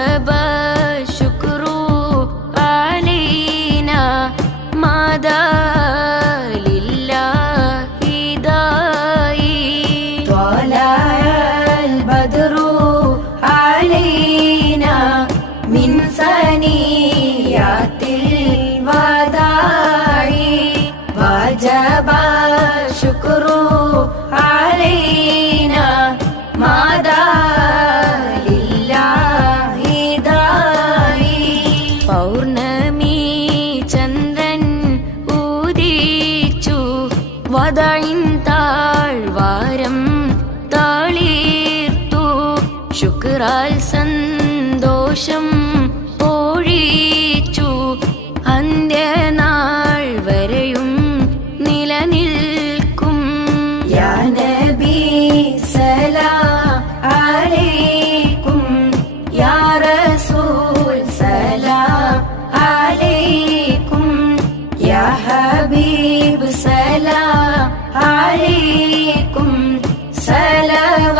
وجب الشكر علينا. لله طلع البدر വതഴിൻ താഴ്വാരം താളീർത്തു ശുക്രാൽ ಸಲವ